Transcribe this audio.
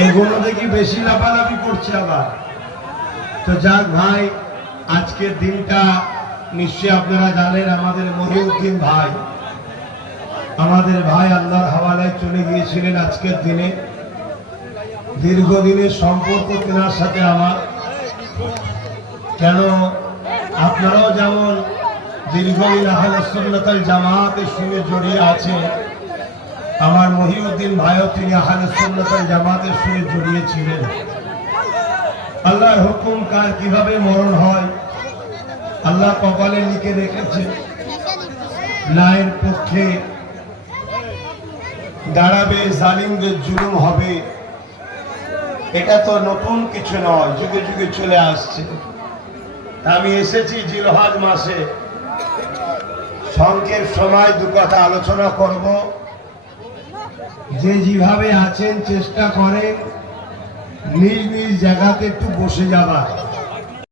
এগুলো দেখি বেশি লাফালাফি করছে আবার। তো যাক ভাই, আজকের দিনটা নিশ্চয়ই আপনারা জানেন, আমাদের মহিউদ্দিন ভাই, আমাদের ভাই আল্লাহর হাওয়ালায় চলে গিয়েছিলেন আজকের দিনে। দীর্ঘদিনের সম্পর্ক তেনার সাথে আমার, কেন আপনারাও যেমন দীর্ঘদিন আহলে সুন্নাত ওয়াল জামাতের সঙ্গে জড়িয়ে আছে, আমার মহিউদ্দিন ভাইও তিনি আহলে সুন্নাত ওয়াল জামাতের সঙ্গে জড়িয়ে ছিলেন। আল্লাহর হুকুম কার কিভাবে মরণ হয় আল্লাহ কপালে লিখে রেখেছে। ন্যায়ের পক্ষে দাঁড়াবে, জালিমদের জুলুম হবে, এটা তো নতুন কিছু নয়, যুগে যুগে চলে আসছে। আমি এসেছি জিলহজ মাসে, সংক্ষেপ সময় দু কথা আলোচনা করব। যে যেভাবে আছেন চেষ্টা করেন নিজ নিজ জায়গাতে একটু বসে যাবার।